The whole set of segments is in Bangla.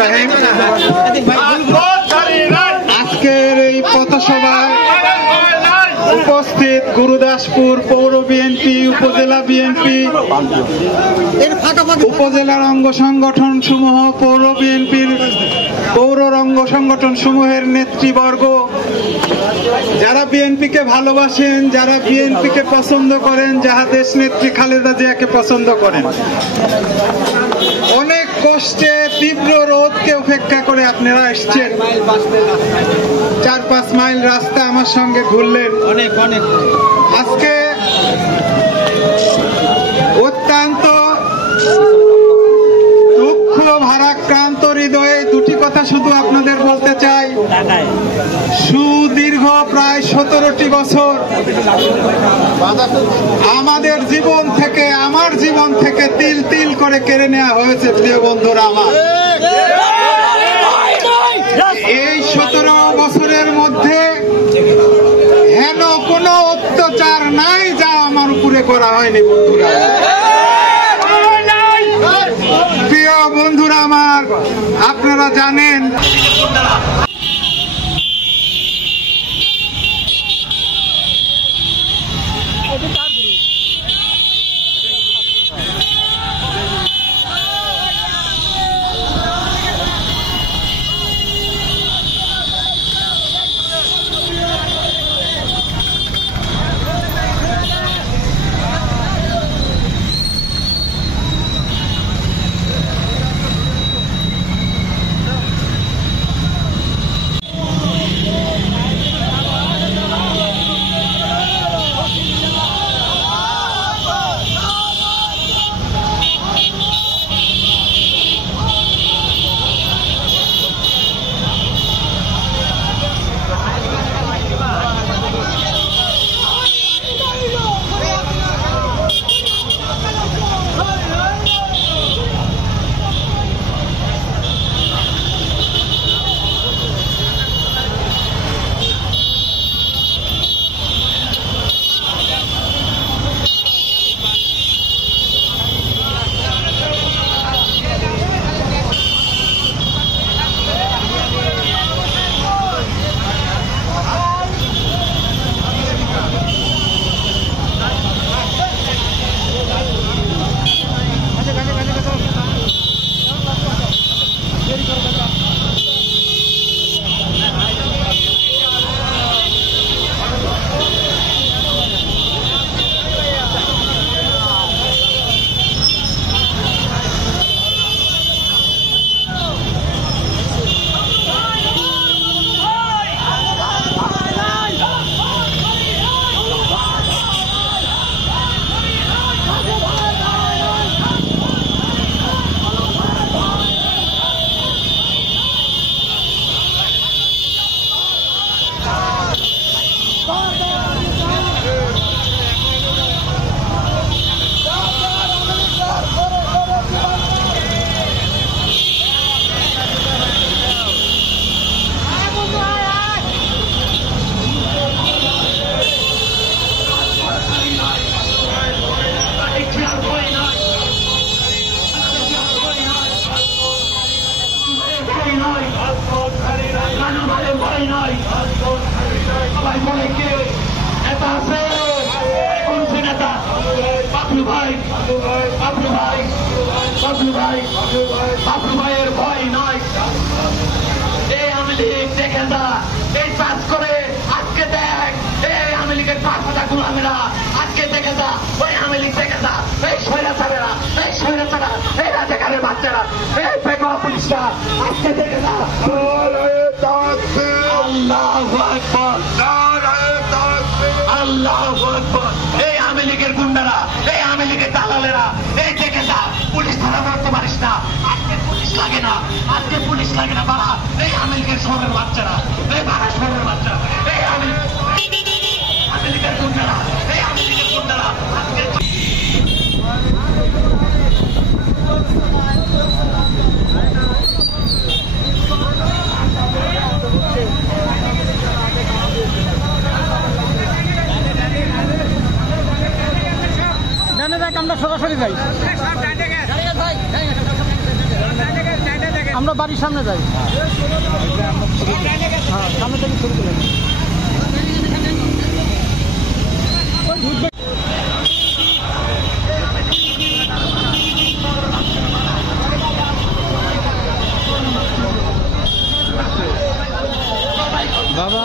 রহিম। আজকের এই পথসভায় উপস্থিত গুরুদাসপুর পৌর বিএনপি, উপজেলা বিএনপি, উপজেলার অঙ্গ সংগঠন সমূহ, পৌর বিএনপির পৌর অঙ্গ সংগঠন সমূহের নেতৃবর্গ, যারা বিএনপিকে ভালোবাসেন, যারা বিএনপিকে পছন্দ করেন, যারা দেশ নেত্রী খালেদা জিয়াকে পছন্দ করেন, অনেক কষ্টে তীব্র রোদকে উপেক্ষা করে আপনারা এসছেন। 4-5 মাইল রাস্তা আমার সঙ্গে ঘুরলেন। আজকে অত্যন্ত দুঃখ ভারাক্রান্ত হৃদয়ে দুটি কথা শুধু আপনাদের বলতে চাই। সুদীর্ঘ প্রায় 17টি বছর আমাদের জীবন থেকে, আমার জীবন থেকে তিল তিল করে কেড়ে নেওয়া হয়েছে। প্রিয় বন্ধুরা আমার, এই 17 বছরের মধ্যে হেন কোনো অত্যাচার নাই যা আমার উপরে করা হয়নি। বন্ধুরা, প্রিয় বন্ধুরা আমার, আপনারা জানেন ভাইয়ের ভয় নয়। এই আওয়ামী লীগ দেখে না, এই কাজ করে আজকে দেখ, এই আওয়ামী লীগের 5 গুলামেরা আজকে দেখে যা, ওই আওয়ামী লীগ দেখে যা, এই স্বৈরাচারেরা, এই স্বৈরাচারা, এই রাজাকারের বাচ্চারা, এই বেগম পুলিশরা আজকে দেখে যা। আল্লাহু আকবার, আল্লাহু আকবার। এই আওয়ামী লীগের গুন্ডারা, এই আওয়ামী লীগের দালালেরা, এই দেখে যা, পুলিশ ধরা পড়তে পারিস না, আজকে পুলিশ লাগে না, আজকে পুলিশ লাগে না বাড়া। এই আওয়ামী লীগের শহরের বাচ্চারা, এই বাড়া শহরের বাচ্চারা, এই আওয়ামী লীগের গুন্ডারা, এই আওয়ামী লীগের গুন্ডারা আজকে আমরা সরাসরি যাই। আমরা বাড়ির সামনে যাই। হ্যাঁ, সামনে থেকে ছবি তুলে নিই। বাবা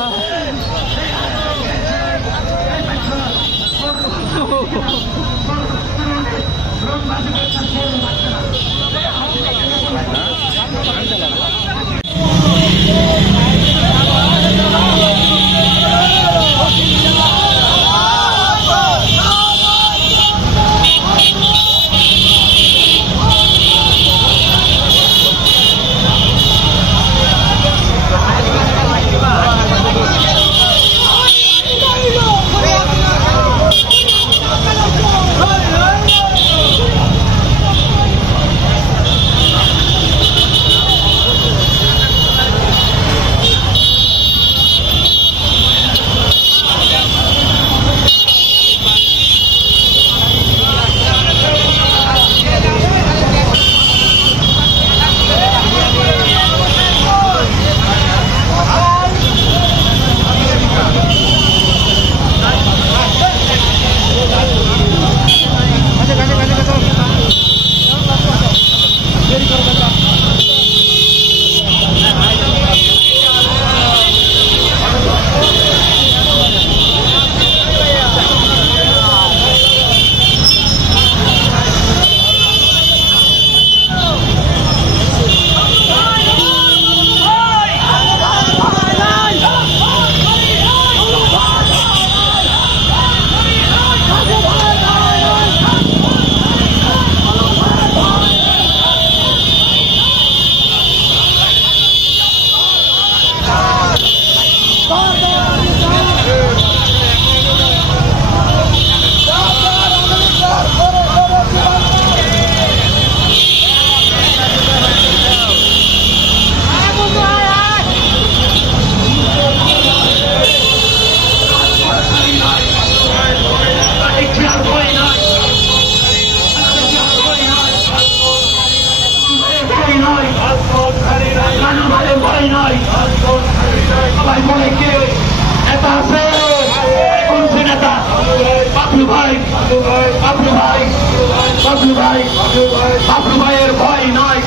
বাবলু ভাইয়ের ভয় নয়।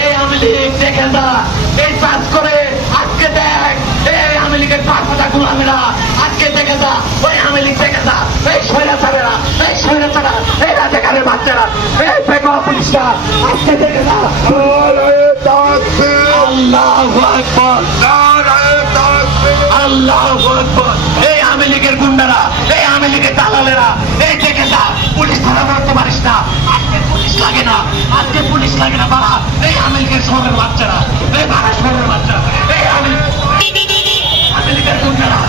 এই আওয়ামী লীগ দেখে যা, এই কাজ করে আজকে দেখ, এই আওয়ামী লীগের 5,000 গোলামেরা আজকে দেখে যা, ওই আওয়ামী লীগ দেখে যা, এই স্বৈরাচারেরা, এই রাজাকারের বাচ্চারা, এই বেগম পুলিশরা আজকে দেখে যা। আল্লাহু আকবার, আল্লাহু আকবার। এই আওয়ামী লীগের গুন্ডারা, এই আওয়ামী লীগের দালালেরা, এই দেখে যা, পুলিশ ধরা পড়তে পারিস না, আজকে পুলিশ লাগে না, আজকে পুলিশ লাগে না বাড়া। এই আওয়ামী লীগের শহরের বাচ্চারা, এই বাড়া শহরের বাচ্চারা, এই আওয়ামী লীগের গুন্ডারা